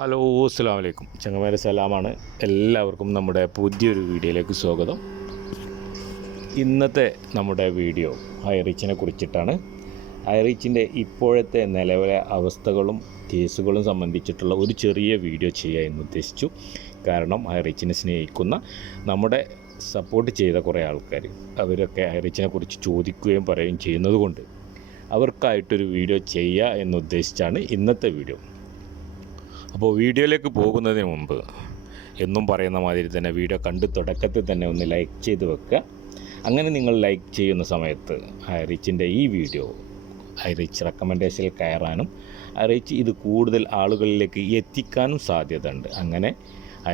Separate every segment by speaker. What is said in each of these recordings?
Speaker 1: Hello അസ്സാം വലൈക്കും ചങ്ങമാര സലാമാണ്. എല്ലാവർക്കും നമ്മുടെ പുതിയൊരു വീഡിയോയിലേക്ക് സ്വാഗതം. ഇന്നത്തെ നമ്മുടെ വീഡിയോ ഹൈറിച്ചിനെ കുറിച്ചിട്ടാണ്. ഹൈറിച്ചിന്റെ ഇപ്പോഴത്തെ നിലവിലെ അവസ്ഥകളും കേസുകളും സംബന്ധിച്ചിട്ടുള്ള ഒരു ചെറിയ വീഡിയോ ചെയ്യാൻ എന്ന് ഉദ്ദേശിച്ചു. കാരണം ഹൈറിച്ചിനെ സ്നേഹിക്കുന്ന നമ്മുടെ സപ്പോർട്ട് ചെയ്ത കുറേ ആൾക്കാർ. അവരൊക്കെ ഹൈറിച്ചിനെ കുറിച്ച് ചോദിക്കുകയും പറയുകയും ചെയ്യുന്നത് കൊണ്ട് അവർക്കായിട്ടൊരു വീഡിയോ ചെയ്യുക എന്നുദ്ദേശിച്ചാണ് ഇന്നത്തെ വീഡിയോ. അപ്പോൾ വീഡിയോയിലേക്ക് പോകുന്നതിന് മുമ്പ് എന്നും പറയുന്ന മാതിരി തന്നെ വീഡിയോ കണ്ട് തുടക്കത്തിൽ തന്നെ ഒന്ന് ലൈക്ക് ചെയ്ത് വെക്കുക. അങ്ങനെ നിങ്ങൾ ലൈക്ക് ചെയ്യുന്ന സമയത്ത് ഐറിച്ചിന്റെ ഈ വീഡിയോ ഐറിച്ച് റെക്കമെൻഡേഷനിൽ കയറാനും ഐറിച്ച് ഇത് കൂടുതൽ ആളുകളിലേക്ക് എത്തിക്കാനും സാധ്യതയുണ്ട്. അങ്ങനെ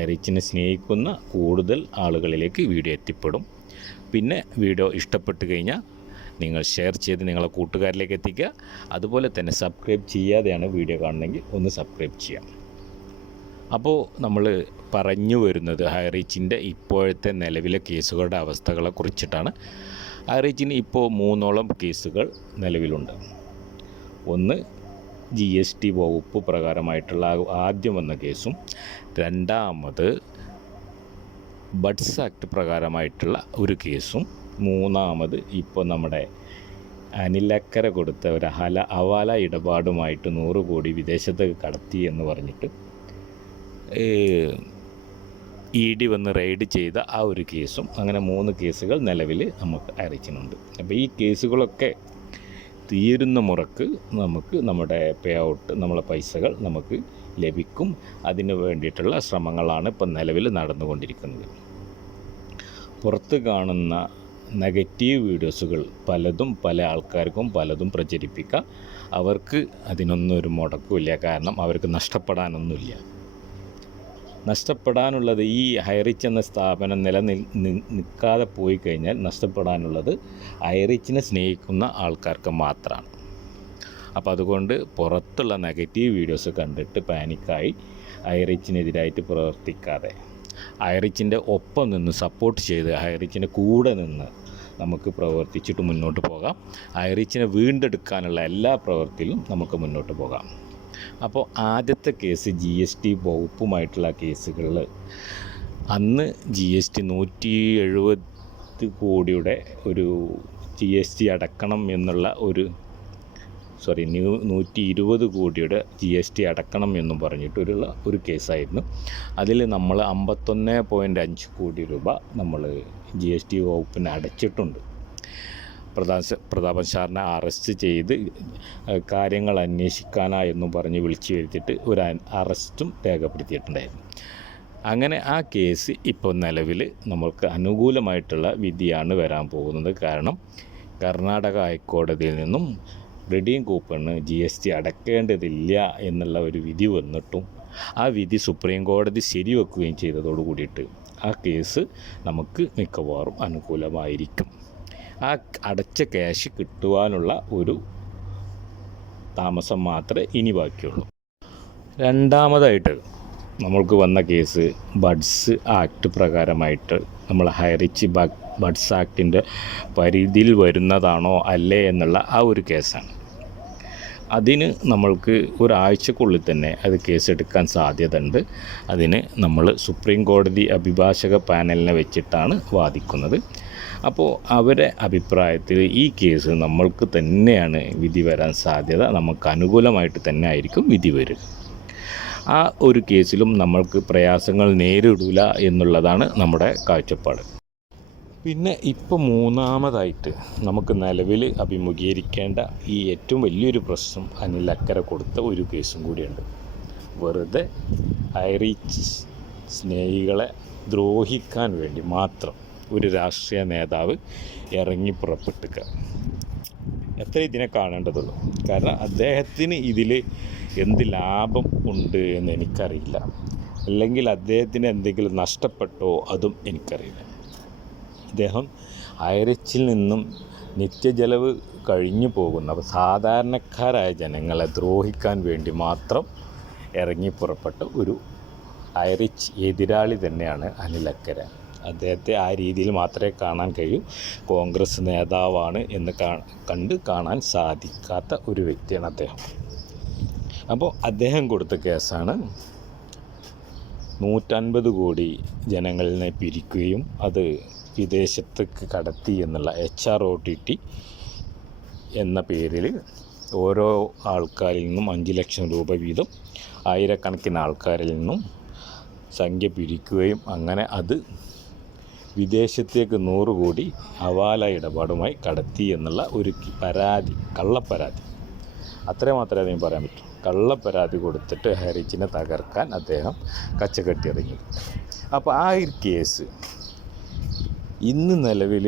Speaker 1: ഐറിച്ചിനെ സ്നേഹിക്കുന്ന കൂടുതൽ ആളുകളിലേക്ക് വീഡിയോ എത്തിപ്പെടും. പിന്നെ വീഡിയോ ഇഷ്ടപ്പെട്ട് കഴിഞ്ഞാൽ നിങ്ങൾ ഷെയർ ചെയ്ത് നിങ്ങളെ കൂട്ടുകാരിലേക്ക് എത്തിക്കുക. അതുപോലെ തന്നെ സബ്സ്ക്രൈബ് ചെയ്യാതെയാണ് വീഡിയോ കാണണമെങ്കിൽ ഒന്ന് സബ്സ്ക്രൈബ് ചെയ്യാം അപ്പോൾ നമ്മൾ പറഞ്ഞു വരുന്നത് ഹൈറീച്ചിന്റെ ഇപ്പോഴത്തെ നിലവിലെ കേസുകളുടെ അവസ്ഥകളെ കുറിച്ചിട്ടാണ്. ഹൈറീച്ചിന് ഇപ്പോൾ മൂന്നോളം കേസുകൾ നിലവിലുണ്ട്. ഒന്ന് ജി എസ് ടി വകുപ്പ് പ്രകാരമായിട്ടുള്ള ആദ്യം വന്ന കേസും രണ്ടാമത് ബഡ്സ് ആക്ട് പ്രകാരമായിട്ടുള്ള ഒരു കേസും മൂന്നാമത് ഇപ്പോൾ നമ്മുടെ അനിലക്കര കൊടുത്ത ഒരു ഹല ഹവാല ഇടപാടുമായിട്ട് നൂറ് കോടി വിദേശത്തേക്ക് കടത്തി എന്ന് പറഞ്ഞിട്ട് ഇ ഡി വന്ന് റെയ്ഡ് ചെയ്ത ആ ഒരു കേസും അങ്ങനെ മൂന്ന് കേസുകൾ നിലവിൽ നമുക്ക് അയച്ചിട്ടുണ്ട് അപ്പോൾ ഈ കേസുകളൊക്കെ തീരുന്ന മുറക്ക് നമുക്ക് നമ്മുടെ പേ ഔട്ട് നമ്മളെ പൈസകൾ നമുക്ക് ലഭിക്കും. അതിന് വേണ്ടിയിട്ടുള്ള ശ്രമങ്ങളാണ് ഇപ്പം നിലവിൽ നടന്നുകൊണ്ടിരിക്കുന്നത്. പുറത്ത് കാണുന്ന നെഗറ്റീവ് വീഡിയോസുകൾ പലതും പല ആൾക്കാർക്കും പലതും പ്രചരിപ്പിക്കാം. അവർക്ക് അതിനൊന്നും ഒരു മുടക്കമില്ല. കാരണം അവർക്ക് നഷ്ടപ്പെടാനൊന്നുമില്ല. നഷ്ടപ്പെടാനുള്ളത് ഈ ഹൈറിച്ച് എന്ന സ്ഥാപനം നിലനിൽ നിൽക്കാതെ പോയി കഴിഞ്ഞാൽ നഷ്ടപ്പെടാനുള്ളത് ഹൈറിച്ചിനെ സ്നേഹിക്കുന്ന ആൾക്കാർക്ക് മാത്രമാണ് അപ്പോൾ അതുകൊണ്ട് പുറത്തുള്ള നെഗറ്റീവ് വീഡിയോസ് കണ്ടിട്ട് പാനിക്കായി ഹൈറിച്ചിനെതിരായിട്ട് പ്രവർത്തിക്കാതെ ഹൈറിച്ചിന്റെ ഒപ്പം നിന്ന് സപ്പോർട്ട് ചെയ്ത് ഹൈറിച്ചിന്റെ കൂടെ നിന്ന് നമുക്ക് പ്രവർത്തിച്ചിട്ട് മുന്നോട്ട് പോകാം. ഹൈറിച്ചിനെ വീണ്ടെടുക്കാനുള്ള എല്ലാ പ്രവൃത്തിയിലും നമുക്ക് മുന്നോട്ട് പോകാം. അപ്പോൾ ആദ്യത്തെ കേസ് ജി എസ് ടി വകുപ്പുമായിട്ടുള്ള കേസുകളിൽ അന്ന് ജി എസ് ടി നൂറ്റി എഴുപത് കോടിയുടെ ഒരു ജി എസ് ടി അടക്കണം എന്നുള്ള ഒരു സോറി ന്യൂ നൂറ്റി ഇരുപത് കോടിയുടെ ജി എസ് ടി അടക്കണം എന്നും പറഞ്ഞിട്ട് ഒരു കേസായിരുന്നു. അതിൽ നമ്മൾ അമ്പത്തൊന്ന് പോയിന്റ് അഞ്ച് കോടി രൂപ നമ്മൾ ജി എസ് ടി വകുപ്പിന് അടച്ചിട്ടുണ്ട്. പ്രതാപ പ്രതാപൻ സാറിനെ അറസ്റ്റ് ചെയ്ത് കാര്യങ്ങൾ അന്വേഷിക്കാനാ എന്നും പറഞ്ഞ് വിളിച്ചു വരുത്തിയിട്ട് ഒരു അറസ്റ്റും രേഖപ്പെടുത്തിയിട്ടുണ്ടായിരുന്നു. അങ്ങനെ ആ കേസ് ഇപ്പോൾ നിലവിൽ നമ്മൾക്ക് അനുകൂലമായിട്ടുള്ള വിധിയാണ് വരാൻ പോകുന്നത്. കാരണം കർണാടക ഹൈക്കോടതിയിൽ നിന്നും redeem coupon G S T അടക്കേണ്ടതില്ല എന്നുള്ള ഒരു വിധി വന്നിട്ടും ആ വിധി സുപ്രീം കോടതി ശരിവെക്കുകയും ചെയ്തതോട് കൂടിയിട്ട് ആ കേസ് നമുക്ക് മിക്കവാറും അനുകൂലമായിരിക്കും. ആ അടച്ച ക്യാഷ് കിട്ടുവാനുള്ള ഒരു താമസം മാത്രമേ ഇനി ബാക്കിയുള്ളൂ. രണ്ടാമതായിട്ട് നമ്മൾക്ക് വന്ന കേസ് ബഡ്സ് ആക്ട് പ്രകാരമായിട്ട് നമ്മൾ ഹൈറിച്ച് ബഡ്സ് ആക്ടിന്റെ പരിധിയിൽ വരുന്നതാണോ അല്ലേ എന്നുള്ള ആ ഒരു കേസാണ് അതിന് നമ്മൾക്ക് ഒരാഴ്ചക്കുള്ളിൽ തന്നെ അത് കേസെടുക്കാൻ സാധ്യത ഉണ്ട് അതിന് നമ്മൾ സുപ്രീം കോടതി അഭിഭാഷക പാനലിനെ വെച്ചിട്ടാണ് വാദിക്കുന്നത്. അപ്പോൾ അവരെ അഭിപ്രായത്തിൽ ഈ കേസ് നമ്മൾക്ക് തന്നെയാണ് വിധി വരാൻ സാധ്യത. നമുക്ക് അനുകൂലമായിട്ട് തന്നെ ആയിരിക്കും വിധി വരിക. ആ ഒരു കേസിലും നമ്മൾക്ക് പ്രയാസങ്ങൾ നേരിടില്ല എന്നുള്ളതാണ് നമ്മുടെ കാഴ്ചപ്പാട്. പിന്നെ ഇപ്പോൾ മൂന്നാമതായിട്ട് നമുക്ക് നിലവിൽ അഭിമുഖീകരിക്കേണ്ട ഈ ഏറ്റവും വലിയൊരു പ്രശ്നം അനിൽ അക്കര കൊടുത്ത ഒരു കേസും കൂടിയുണ്ട്. വെറുതെ ഐറിച്ച് സ്നേഹികളെ ദ്രോഹിക്കാൻ വേണ്ടി മാത്രം ഒരു രാഷ്ട്രീയ നേതാവ് ഇറങ്ങി പുറപ്പെട്ടുക. എത്ര ഇതിനെ കാണേണ്ടതുള്ളൂ. കാരണം അദ്ദേഹത്തിന് ഇതിൽ എന്ത് ലാഭം ഉണ്ട് എന്ന് എനിക്കറിയില്ല. അല്ലെങ്കിൽ അദ്ദേഹത്തിന് എന്തെങ്കിലും നഷ്ടപ്പെട്ടോ അതും എനിക്കറിയില്ല. ഇദ്ദേഹം ഐറിച്ചിൽ നിന്നും നിത്യജലവ് കഴിഞ്ഞു പോകുന്ന. അപ്പോൾ സാധാരണക്കാരായ ജനങ്ങളെ ദ്രോഹിക്കാൻ വേണ്ടി മാത്രം ഇറങ്ങി പുറപ്പെട്ട ഒരു ഐറിച്ച് എതിരാളി തന്നെയാണ് അനിലക്കര അദ്ദേഹത്തെ ആ രീതിയിൽ മാത്രമേ കാണാൻ കഴിയൂ. കോൺഗ്രസ് നേതാവാണ് എന്ന് കണ്ട് കാണാൻ സാധിക്കാത്ത ഒരു വ്യക്തിയാണ് അദ്ദേഹം. അപ്പോൾ അദ്ദേഹം കൊടുത്ത കേസാണ് നൂറ്റൻപത് കോടി ജനങ്ങളിൽ നിന്ന് പിരിക്കുകയും അത് വിദേശത്തേക്ക് കടത്തി എന്നുള്ള H R O T T എന്ന പേരിൽ ഓരോ ആൾക്കാരിൽ നിന്നും അഞ്ച് ലക്ഷം രൂപ വീതം ആയിരക്കണക്കിന് ആൾക്കാരിൽ നിന്നും സംഖ്യ പിരിക്കുകയും അങ്ങനെ അത് വിദേശത്തേക്ക് നൂറ് കോടി ഹവാല ഇടപാടുമായി കടത്തി എന്നുള്ള ഒരു പരാതി കള്ളപ്പരാതി. അത്രയും മാത്രമേ അദ്ദേഹം പറയാൻ പറ്റൂ. കള്ളപ്പരാതി കൊടുത്തിട്ട് ഹരിജിനെ തകർക്കാൻ അദ്ദേഹം കച്ചകെട്ടിയിറങ്ങി അപ്പോൾ ആ ഒരു കേസ് ഇന്ന് നിലവിൽ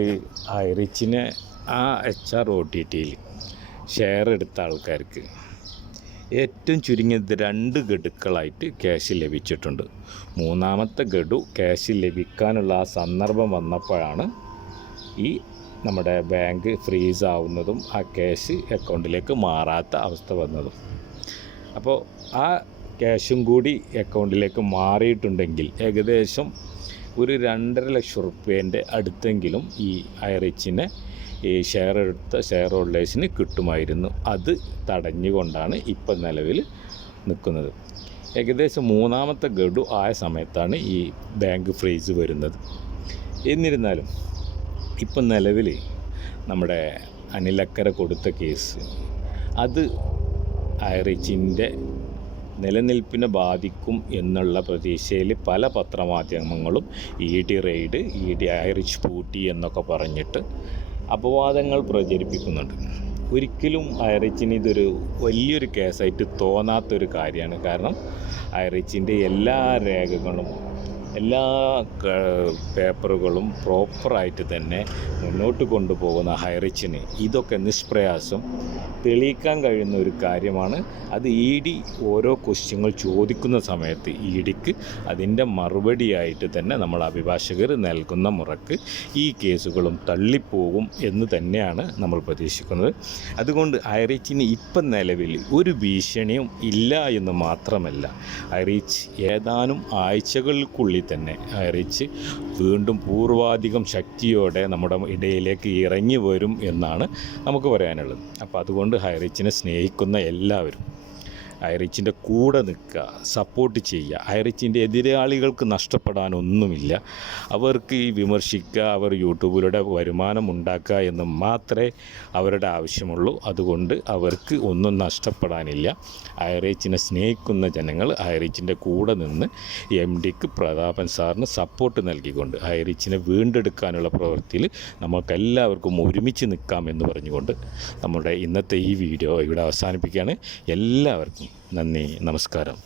Speaker 1: ഐറിച്ചിനെ ആ എച്ച് ആർ ഒ ടി ടിയിൽ ഷെയർ എടുത്ത ആൾക്കാർക്ക് ഏറ്റവും ചുരുങ്ങിയത് രണ്ട് ഗഡുക്കളായിട്ട് ക്യാഷ് ലഭിച്ചിട്ടുണ്ട്. മൂന്നാമത്തെ ഗഡു ക്യാഷ് ലഭിക്കാനുള്ള ആ സന്ദർഭം വന്നപ്പോഴാണ് ഈ നമ്മുടെ ബാങ്ക് ഫ്രീസ് ആവുന്നതും ആ ക്യാഷ് അക്കൗണ്ടിലേക്ക് മാറാത്ത അവസ്ഥ വന്നതും. അപ്പോൾ ആ ക്യാഷും കൂടി അക്കൗണ്ടിലേക്ക് മാറിയിട്ടുണ്ടെങ്കിൽ ഏകദേശം ഒരു രണ്ടര ലക്ഷം റുപ്യേന്റെ അടുത്തെങ്കിലും ഈ ഐറിച്ചിനെ ഈ ഷെയർ എടുത്ത ഷെയർ ഹോൾഡേഴ്സിന് കിട്ടുമായിരുന്നു. അത് തടഞ്ഞുകൊണ്ടാണ് ഇപ്പം നിലവിൽ നിൽക്കുന്നത്. ഏകദേശം മൂന്നാമത്തെ ഗഡു ആയ സമയത്താണ് ഈ ബാങ്ക് ഫ്രീസ് വരുന്നത്. എന്നിരുന്നാലും ഇപ്പം നിലവിൽ നമ്മുടെ അനിലക്കര കൊടുത്ത കേസ് അത് ഐറിച്ചിന്റെ നിലനിൽപ്പിനെ ബാധിക്കും എന്നുള്ള പ്രതീക്ഷയിൽ പല പത്രമാധ്യമങ്ങളും E D raid E D Highrich പൂട്ടി എന്നൊക്കെ പറഞ്ഞിട്ട് അപവാദങ്ങൾ പ്രചരിപ്പിക്കുന്നുണ്ട്. ഒരിക്കലും ഐറിച്ചിന് ഇതൊരു വലിയൊരു കേസായിട്ട് തോന്നാത്തൊരു കാര്യമാണ്. കാരണം ഐറിച്ചിന്റെ എല്ലാ രേഖകളും എല്ലാ പേപ്പറുകളും പ്രോപ്പറായിട്ട് തന്നെ മുന്നോട്ട് കൊണ്ടുപോകുന്ന ഹൈറിച്ചിന് ഇതൊക്കെ നിഷ്പ്രയാസം തെളിയിക്കാൻ കഴിയുന്ന ഒരു കാര്യമാണ്. അത് ഇ ഡി ഓരോ ക്വസ്റ്റ്യങ്ങൾ ചോദിക്കുന്ന സമയത്ത് ഇ ഡിക്ക് അതിന്റെ മറുപടിയായിട്ട് തന്നെ നമ്മൾ അഭിഭാഷകർ നൽകുന്ന മുറക്ക് ഈ കേസുകളും തള്ളിപ്പോകും എന്ന് തന്നെയാണ് നമ്മൾ പ്രതീക്ഷിക്കുന്നത്. അതുകൊണ്ട് ഐറിച്ചിന് ഇപ്പം നിലവിൽ ഒരു ഭീഷണിയും ഇല്ല എന്ന് മാത്രമല്ല ഐറിച്ച് ഏതാനും ആഴ്ചകൾക്കുള്ളിൽ തന്നെ അറിയിച്ച് വീണ്ടും പൂർവാധികം ശക്തിയോടെ നമ്മുടെ ഇടയിലേക്ക് ഇറങ്ങി വരും എന്നാണ് നമുക്ക് പറയാനുള്ളത്. അപ്പോൾ അതുകൊണ്ട് ഹൈറിച്ചിനെ സ്നേഹിക്കുന്ന എല്ലാവരും ഐറിച്ചിന്റെ കൂടെ നിൽക്കുക സപ്പോർട്ട് ചെയ്യുക. ഐറിച്ചിന്റെ എതിരാളികൾക്ക് നഷ്ടപ്പെടാനൊന്നുമില്ല അവർക്ക് ഈ വിമർശിക്കുക അവർ യൂട്യൂബിലൂടെ വരുമാനം ഉണ്ടാക്കുക എന്ന് മാത്രമേ അവരുടെ ആവശ്യമുള്ളൂ. അതുകൊണ്ട് അവർക്ക് ഒന്നും നഷ്ടപ്പെടാനില്ല. ഐറിച്ചിനെ സ്നേഹിക്കുന്ന ജനങ്ങൾ ഐറിച്ചിന്റെ കൂടെ നിന്ന് എം ഡിക്ക് പ്രതാപൻ സാറിന് സപ്പോർട്ട് നൽകിക്കൊണ്ട് ഐറിച്ചിനെ വീണ്ടെടുക്കാനുള്ള പ്രവൃത്തിയിൽ നമുക്കെല്ലാവർക്കും ഒരുമിച്ച് നിൽക്കാം എന്ന് പറഞ്ഞുകൊണ്ട് നമ്മുടെ ഇന്നത്തെ ഈ വീഡിയോ ഇവിടെ അവസാനിപ്പിക്കുകയാണ്. എല്ലാവർക്കും നന്ദി നമസ്കാരം.